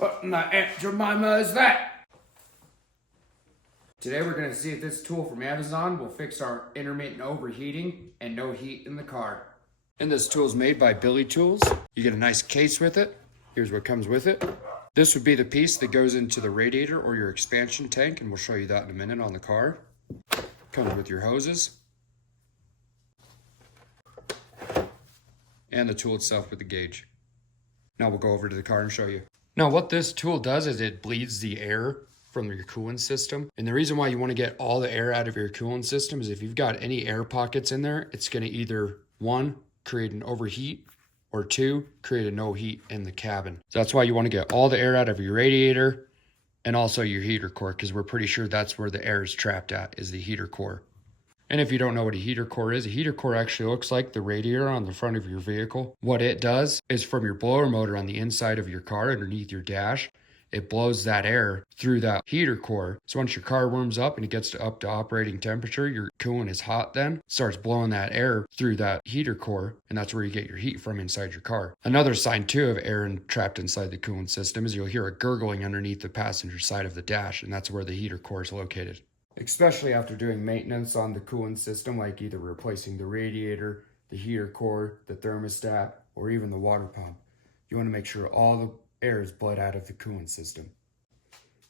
What in the Aunt Jemima is that? Today we're going to see if this tool from Amazon will fix our intermittent overheating and no heat in the car. And this tool is made by Billy Tools. You get a nice case with it. Here's what comes with it. This would be the piece that goes into the radiator or your expansion tank, and we'll show you that in a minute on the car. Comes with your hoses. And the tool itself with the gauge. Now we'll go over to the car and show you. Now what this tool does is it bleeds the air from your coolant system. And the reason why you want to get all the air out of your coolant system is if you've got any air pockets in there, it's going to either, one, create an overheat, or two, create a no heat in the cabin. So that's why you want to get all the air out of your radiator and also your heater core, because we're pretty sure that's where the air is trapped at, is the heater core. And if you don't know what a heater core is, a heater core actually looks like the radiator on the front of your vehicle. What it does is from your blower motor on the inside of your car underneath your dash, it blows that air through that heater core. So once your car warms up and it gets up to operating temperature, your coolant is hot then, it starts blowing that air through that heater core, and that's where you get your heat from inside your car. Another sign too of air trapped inside the coolant system is you'll hear a gurgling underneath the passenger side of the dash, and that's where the heater core is located. Especially after doing maintenance on the coolant system, like either replacing the radiator, the heater core, the thermostat, or even the water pump. You want to make sure all the air is bled out of the coolant system.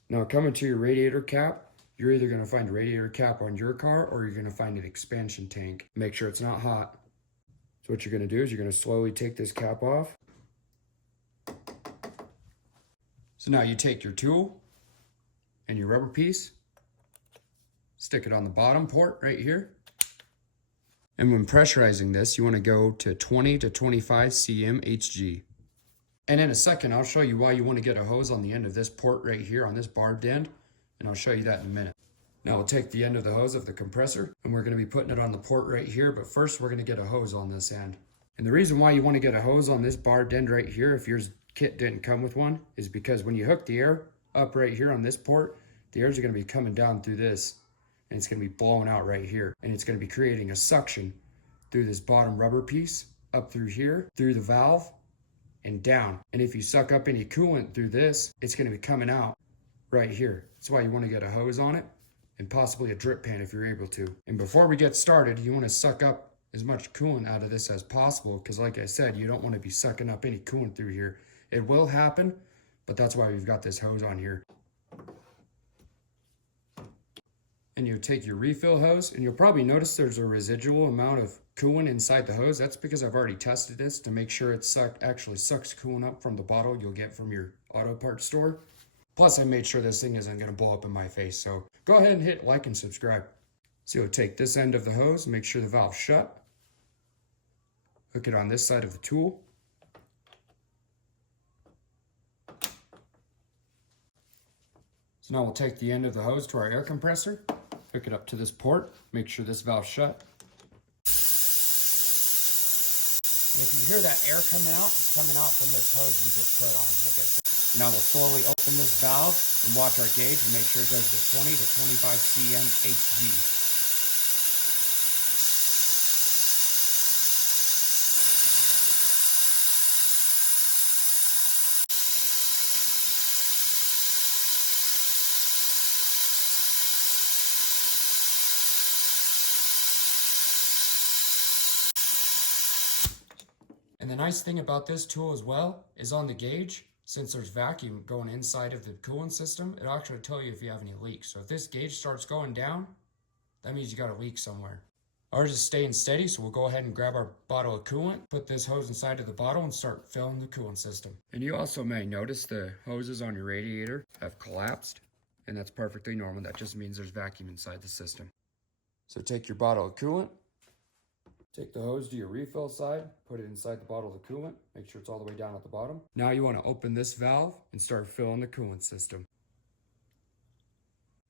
Now coming to your radiator cap, you're either going to find a radiator cap on your car or you're going to find an expansion tank. Make sure it's not hot. So what you're going to do is you're going to slowly take this cap off. So now you take your tool and your rubber piece, stick it on the bottom port right here. And when pressurizing this, you want to go to 20 to 25 cm Hg. And in a second, I'll show you why you want to get a hose on the end of this port right here on this barbed end. And I'll show you that in a minute. Now we'll take the end of the hose of the compressor and we're going to be putting it on the port right here. But first we're going to get a hose on this end. And the reason why you want to get a hose on this barbed end right here, if your kit didn't come with one, is because when you hook the air up right here on this port, the air is going to be coming down through this. And it's going to be blowing out right here. And it's going to be creating a suction through this bottom rubber piece, up through here, through the valve, and down. And if you suck up any coolant through this, it's going to be coming out right here. That's why you want to get a hose on it, and possibly a drip pan if you're able to. And before we get started, you want to suck up as much coolant out of this as possible, because like I said, you don't want to be sucking up any coolant through here. It will happen, but that's why we've got this hose on here. And you take your refill hose, and you'll probably notice there's a residual amount of coolant inside the hose. That's because I've already tested this to make sure it actually sucks coolant up from the bottle you'll get from your auto parts store. Plus I made sure this thing isn't going to blow up in my face, so go ahead and hit like and subscribe. So you'll take this end of the hose, make sure the valve's shut, hook it on this side of the tool. So now we'll take the end of the hose to our air compressor, hook it up to this port, make sure this valve's shut. And if you hear that air coming out, it's coming out from this hose we just put on, like I said. Now we'll slowly open this valve and watch our gauge and make sure it goes to 20 to 25 cm Hg. And the nice thing about this tool as well is on the gauge, since there's vacuum going inside of the coolant system, it'll actually tell you if you have any leaks. So if this gauge starts going down, that means you got a leak somewhere. Ours is staying steady, so we'll go ahead and grab our bottle of coolant, put this hose inside of the bottle, and start filling the coolant system. And you also may notice the hoses on your radiator have collapsed, and that's perfectly normal. That just means there's vacuum inside the system. So take your bottle of coolant, take the hose to your refill side, put it inside the bottle of coolant, make sure it's all the way down at the bottom. Now you want to open this valve and start filling the coolant system.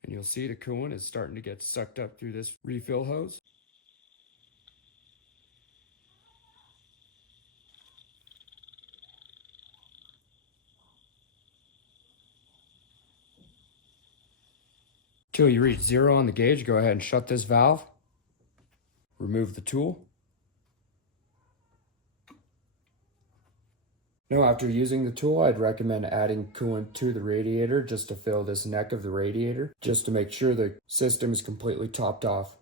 And you'll see the coolant is starting to get sucked up through this refill hose. Till you reach 0 on the gauge, go ahead and shut this valve. Remove the tool. Now, after using the tool, I'd recommend adding coolant to the radiator just to fill this neck of the radiator, just to make sure the system is completely topped off.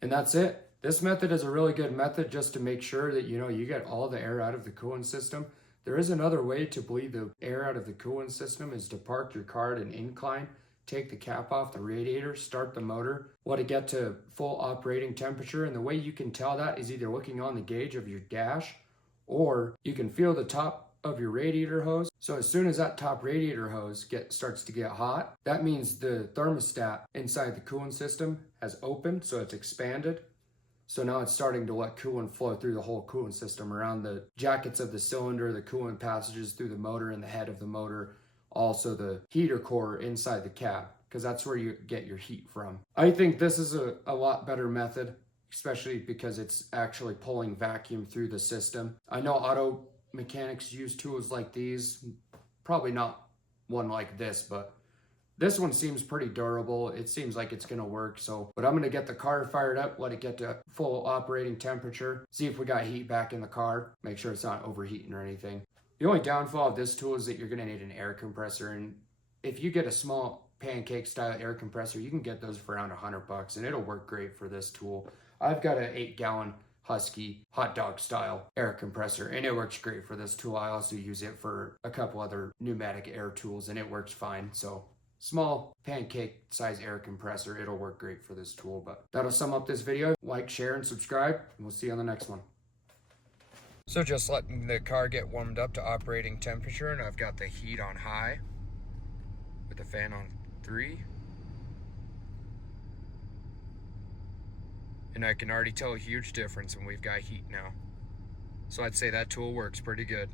And that's it. This method is a really good method just to make sure that you get all the air out of the coolant system. There is another way to bleed the air out of the coolant system, is to park your car at an incline, take the cap off the radiator, start the motor, let it get to full operating temperature. And the way you can tell that is either looking on the gauge of your dash, or you can feel the top of your radiator hose. So as soon as that top radiator hose starts to get hot, that means the thermostat inside the coolant system has opened, so it's expanded. So now it's starting to let coolant flow through the whole coolant system, around the jackets of the cylinder, the coolant passages through the motor and the head of the motor, also the heater core inside the cab, because that's where you get your heat from. I think this is a lot better method, especially because it's actually pulling vacuum through the system. I know auto mechanics use tools like these, probably not one like this, but this one seems pretty durable. It seems like it's gonna work. But I'm gonna get the car fired up, let it get to full operating temperature, see if we got heat back in the car, make sure it's not overheating or anything. The only downfall of this tool is that you're gonna need an air compressor, and if you get a small pancake style air compressor, you can get those for around $100, and it'll work great for this tool. I've got an 8-gallon Husky hot dog style air compressor, and it works great for this tool. I also use it for a couple other pneumatic air tools, and it works fine. So small pancake size air compressor, it'll work great for this tool. But that'll sum up this video. Like, share, and subscribe, and we'll see you on the next one. So just letting the car get warmed up to operating temperature, and I've got the heat on high with the fan on 3. And I can already tell a huge difference when we've got heat now. So I'd say that tool works pretty good.